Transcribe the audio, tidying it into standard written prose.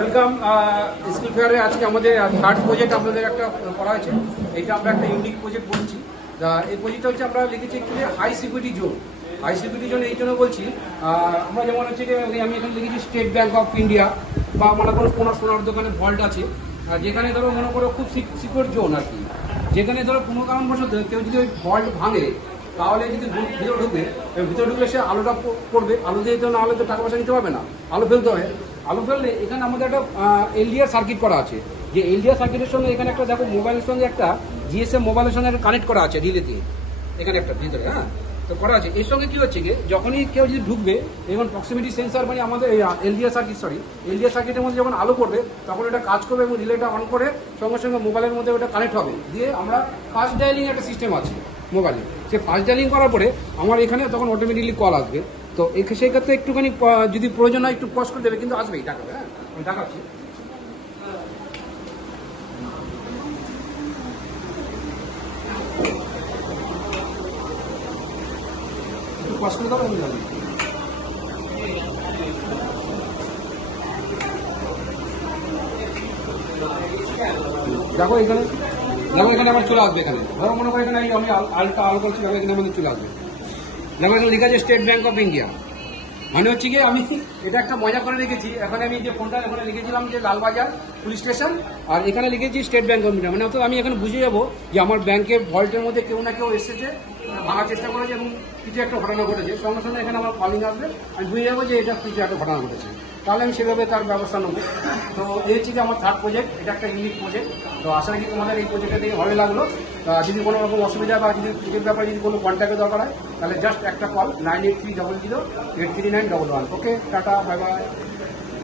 Welcome school ফেয়ারে। আজকে আমাদের third project আপনাদের একটা করা হয়েছে। এটা আমরা একটা ইউনিক প্রজেক্ট বলছি। এই প্রজেক্টটা হচ্ছে আমরা লিখেছি actually high security zone. High security zone এই জন্য বলছি, আমরা যেমন হচ্ছে যে আমি এখানে লিখেছি স্টেট ব্যাঙ্ক অফ ইন্ডিয়া, বা মনে করো কোনো সোনার দোকানে ভল্ট আছে, যেখানে ধরো মনে করো খুব সিকিউর জোন আর কি। যেখানে ধরো কোনো কারণবশত কেউ যদি ওই ভল্ট ভাঙে, তাহলে যদি ভিতরে ঢুকলে সে আলোটা পড়বে, আলো দিয়ে তো না হলে তো টাকা পয়সা নিতে পারবে না, আলো ফেলতে হবে। আলো ফেললে এখানে আমাদের একটা এলডিআর সার্কিট করা আছে। যে এলডিআর সার্কিটের সঙ্গে এখানে একটা দেখো মোবাইলের সঙ্গে একটা জিএসএম মোবাইলের সঙ্গে একটা কানেক্ট করা আছে রিলে দিয়ে, এখানে একটা ভিতরে তো করা আছে। এর সঙ্গে কী হচ্ছে গিয়ে যখনই কেউ যদি ঢুকবে, এখন প্রক্সিমিটি সেন্সার মানে আমাদের এলডিআর সার্কিটের মধ্যে যখন আলো করবে তখন এটা কাজ করবে এবং রিলেটা অন করে সঙ্গে সঙ্গে মোবাইলের মধ্যে ওটা কানেক্ট হবে। দিয়ে আমরা ফাস্ট ডায়ালিং একটা সিস্টেম আছে মোবাইলে, সে ফাস্ট ডায়ালিং করার পরে আমার এখানে তখন অটোমেটিকলি কল আসবে। তো সেই ক্ষেত্রে একটুখানি যদি প্রয়োজন হয় একটু পজ করে দেবে, কিন্তু আসবেই টাকাবে। আমি দেখাচ্ছি। একটু পজ করে দেবো, আমি জানি। দেখো এখানে আমার চলে আসবে। এখানে ধরো মনে করো এখানে আমি আলটা আলো করছি, দেখো এখানে আমাদের চলে আসবে। দেখো এখানে লেখা আছে স্টেট ব্যাঙ্ক অফ ইন্ডিয়া। মানে হচ্ছে গিয়ে আমি এটা একটা মজা করে রেখেছি। এখানে আমি যে ফোনটা এখানে লিখেছিলাম যে লালবাজার পুলিশ স্টেশন, আর এখানে লিখেছি স্টেট ব্যাঙ্ক অফ ইন্ডিয়া। মানে অর্থাৎ আমি এখানে বুঝে যাবো যে আমার ব্যাংকের ভল্টের মধ্যে কেউ না কেউ এসেছে, ভাঙার চেষ্টা করেছে এবং কিছু একটা ঘটনা ঘটেছে। সঙ্গে সঙ্গে এখানে আমার কলিং আসবে, আমি বুঝে যাবো যে এটা কিছু একটা ঘটনা ঘটেছে, তাহলে আমি সেভাবে তার ব্যবস্থা নেবো। তো এই হচ্ছে কি আমার থার্ড প্রজেক্ট। এটা একটা ইউনিক প্রজেক্ট। তো আশা করি তোমাদের এই প্রজেক্টটা দেখে ভালো লাগলো। যদি কোনো রকম অসুবিধা বা যদি প্রজেক্ট ব্যাপারে যদি কোনো কন্ট্যাক্টের দরকার হয়, তাহলে জাস্ট একটা কল 9830083911। ওকে, টাটা, বাই বাই।